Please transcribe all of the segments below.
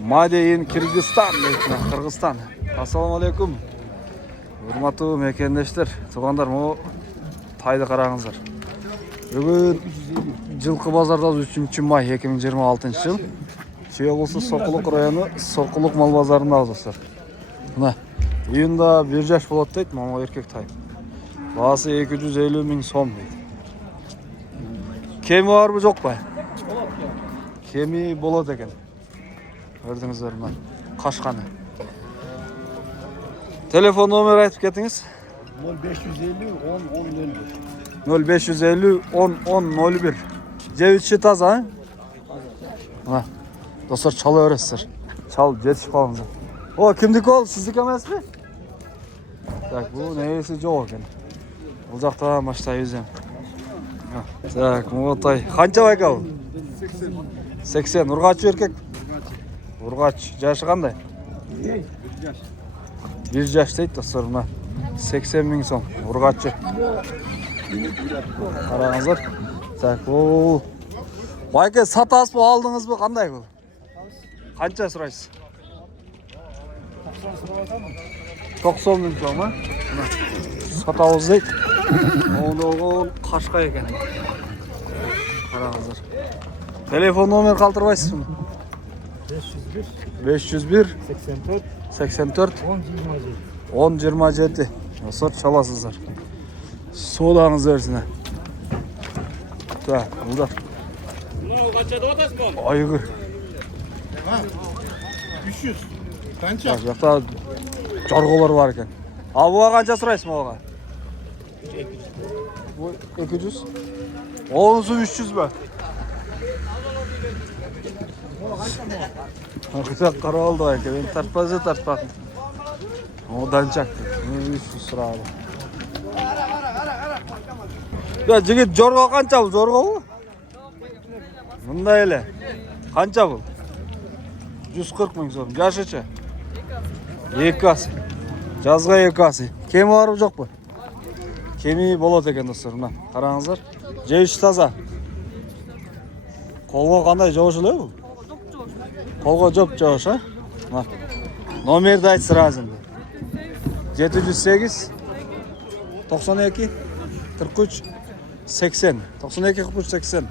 Made in Kırgızistan deydi. Kırgızistan. Assalamu alaikum. Hurmatlı mekendештер, туғандар, мо тайды қараңыздар. Бүгін жылқы базарда 3 май 2026 жыл. Чүй облысы Соқұлық районы Соқұлық мал базарында достар. Мына июнда bir жаш болады дейді, мама еркек тай. Бағасы 250 мың сом дейді. Кемі бар мı жоқ па? Кеми болады екен. Көрдіңіздер мына қашқаны. Telefon numara айтып кетіңіз. 0550 10 10 01. Жеуітші таза, а? Достар, чалы өресіздер. Чал, жетішіп қалыңыздар. О, кімдікі ол? Сіздікі емес пе? Так, бұл несі жоқ екен. Бұл жақта маштай өзем. Так, мұғытай. Қанша байка бұл? 80. Ұрғач еркек? Ұрғач. Жашы қандай? 1 жаш дейді достар, мына 80 мың сом. Ұрғачы. Қараңыздар. Так, бұл байка сатасыз ба, алдыңыз ба, қандай бұл? Қанша сұрайсыз? 90 мың сом, ма? Сатауыз дейді. Оңдолғын қашқа екен. Қараңыздар. Телефон номер қалтырбайсыз мı? 501 84 10 27. Достар, çalasızlar. Sodağınız versine. Так, бұлдар. Айғыр. 300. Қанша? Жақта жарғолар бар екен. Ал бұға қанша сұрайсың оға? 200. Онысы 300 ба? Ақытақ қара алды екен. Мен тартпазы тартпақын. Одан чақты. 300 сұрады. Жігіт, жорға қанша бұл? Жорға бұл? Мұнда еле. Қанша бұл? 140 мың сом. Жашыча? 2 асы. Жазға 2 асы. Кемі барып жоқ бұл? Кемі болады екен достар. Қараңыздар. Жеуші таза. Қолға қандай жоғышылы бұл? Қолға жоп жоғыш, а? Номерді айт сразу. 708 92 43 80. 92 43 80.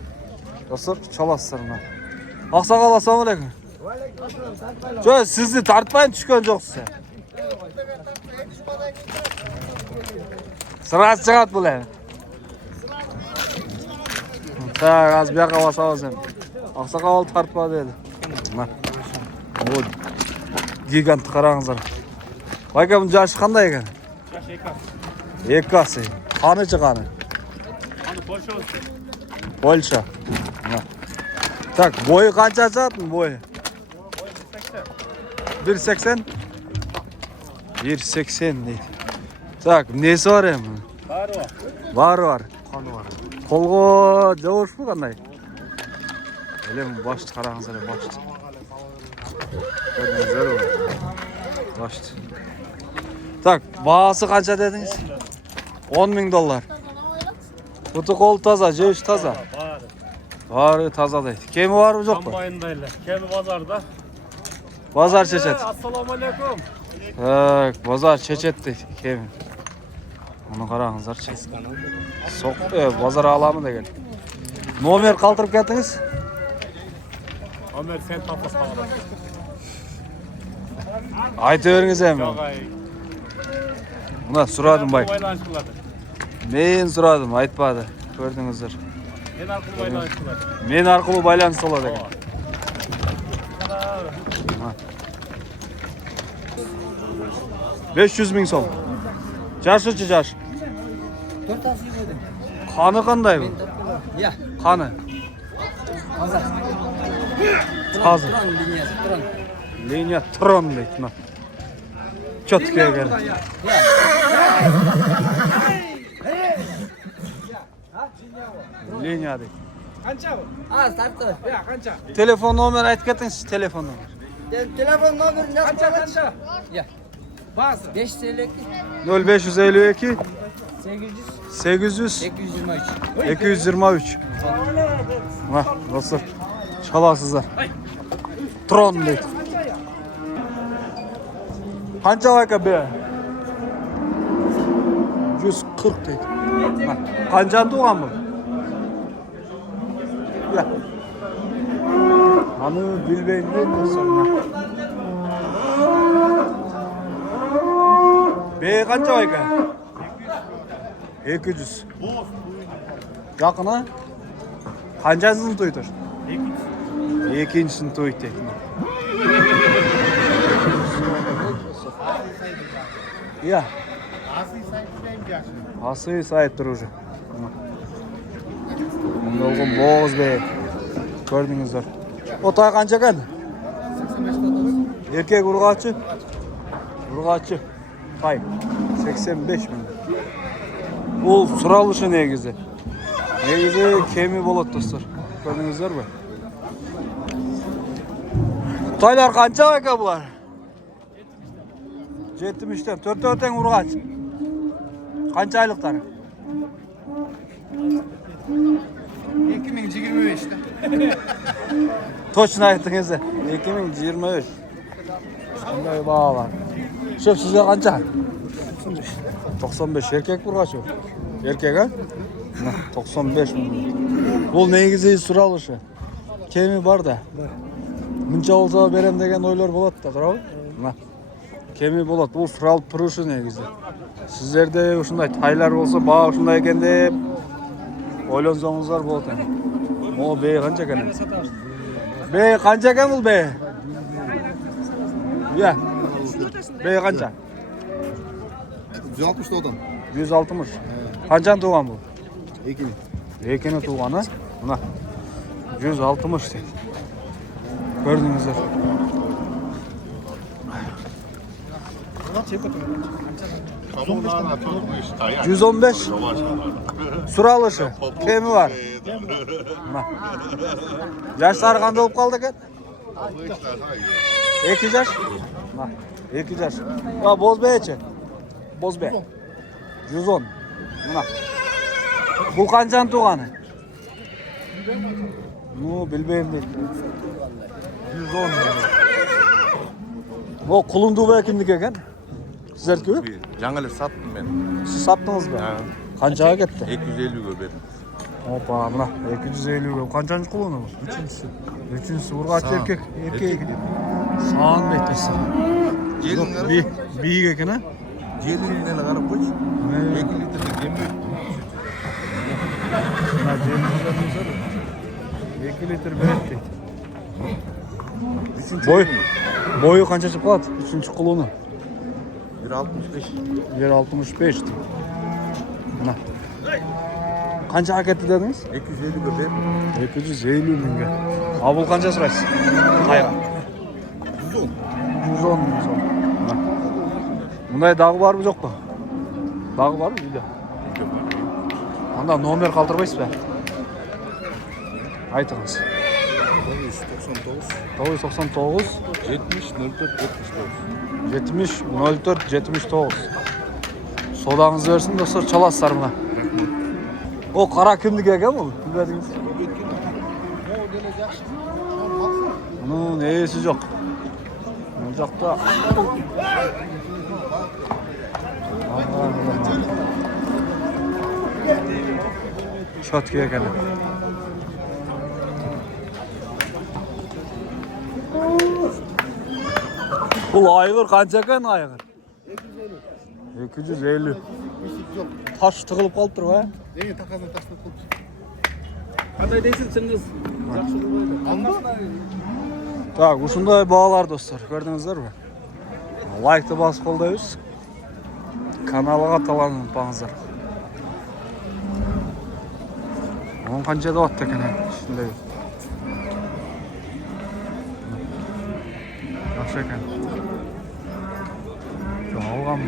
Достар, çalasыздар мына. Ақсақал, ассалам алейкум. Жо, сізді тартпайын түшкен жоқсыз. Сырасы шығады бұл әй. Так, аз бияқа басауыз әм. Ақсақал тартпа деді. Гигант қараңыздар. Байка, бұн жашы қандай екен? Жашы 2 асы. Қаны қаны? Қаны Польша. Так, бойы қанша жатын бойы? 1.80? 1.80 дейді. Так, несі бар емі? Бар. Қаны бар. Қолға жауыш бұл қандай? Әлем башты қараңыздар, башты. Башты. Так, бағасы қанша дедіңіз? 10 мың доллар. Бұты қол таза, жеуіш таза. Бары таза дейді. Кемі бар бұл жоқ па? Комбайндайлы. Кемі базарда. Базар шешет. Ассаламу алейкум. Так, базар шешет дейді. Кемі. Оны қараңыздар. Базар аламы деген. Номер қалтырып кеттіңіз? Номер сен тапас қалады. Айты өріңіз әмі. Мұна сұрадым бай. Мен сұрадым, айтпады. Көрдіңіздер. Мен арқылы байланыс болады. 500 мың сом. Жашычы жаш. 4 асы ебедім. Қаны қандай бұл? Қаны? Тазы. Линия трон дейді. Четкий екен. Линия дейді. Қанша бұл? Аз, тартты. Қанша? Телефон номер айтып кетіңіз, телефон номер. Телефон номері не қанша? Bazı 552 0552 800 800 223. 223. Ha, dostlar. Çalasızlar. Tron deydi. Qancha aka be? 140 deydi. Qanchani tug'an bu? Ya. Ani bilmayman do'stlar. Be qancha aka? 200. Yaqin ha? Qanchisini to'ydir? Ikkinchisini to'ydi deydi. Ya. Asıl sahip durucu. Bunda olgun boğaz be. Gördünüzler. Otay kanca kan? 85 to'qqiz. Erkek urg'ochi. Urg'ochi. Tay. 85 ming. Bu suralışı negizi. Negizi kemi bo'ladi do'stlar. Ko'rdingizlarmi? Toylar qancha aka bular? 70'ten. 4-4'ten urg'och. Qancha oyliqlari? 2025'te. Точно aytdingiz. 2025. Qanday baholar? Shu sizga qancha? 95 erkek urg'ochi. Erkek ha? 95 ming. Bu negizi suralışı. Kemi var da. Buncha olsa berem degan o'ylar bo'ladi da, to'g'rimi? Mana. Kemi bo'ladi. Bu sural turushi negizi. Sizlerde shunday taylar bo'lsa, baho shunday ekan deb o'ylansangizlar bo'ladi. O be qancha ekan? Be qancha ekan bu be? Ya. Be qancha? 160 doğdum. 160. Qanchani tug'an bu? Ekini. Ekini tug'an ha? Mana. 160 deydi. Gördünüzler. 115 suralışı. Kemi var. Yaşlar qanday bo'lib qoldi ekan? 2 yaş. 2 yaş. Ya Bozbeychi. Bozbey. 110. Mana. Bu qanchani tug'ani? No, bilmayman deydi. 110. Bu qulundu be kimniki ekan? Sizlarki? Жаңылы sattım ben. Siz sattınız mı? Qanchaga ketdi? 250 ga berdim. Hoppa, mana 250 ga. Qanchanchi quluni bu? 3-inchisi. 3-inchisi urg'ochi erkek. Erkek. Sağan beklesin. Gelin Biyik ekan ha? Gelin neler qarab qo'y. 2 litrlik yemi. Mana jelizlarimiz 2 litr beradi. Boyu qancha chiqib qoladi? 3-chi quluni. 165. 165. Mana. Qanchaga ketdi dedingiz? 250 ga berdim. 250 mingga. A bu qancha so'raysiz? Qayga? 110 ming so'm. Bunday dag'i bormi yo'qmi? Dag'i bormi uyda? Anda nomer qoldirmaysiz be? Aytыңыз. 999 70 04 79. 70 04 79. Sodağınızı versin dostlar, çalasızlar mı? O kara kimlik ekan bu? Bilmediniz. Bunun neyisi yok. Ocakta. Şotki ekan. Bu aygır qancha ekan aygır? 250. Taş tıkılıp kalıp durur ha? Neyi takasını taştık qo'y. Qanday deysiz Chingiz? Yaxshi bo'ladi. Так, ушундай баалар достор, көрдүңүздөр мü? Лайкты басып колдойбуз. Каналга таланып унутпаңыздар. Он канча деп атты экен ушундай. Жакшы экен. Алгам.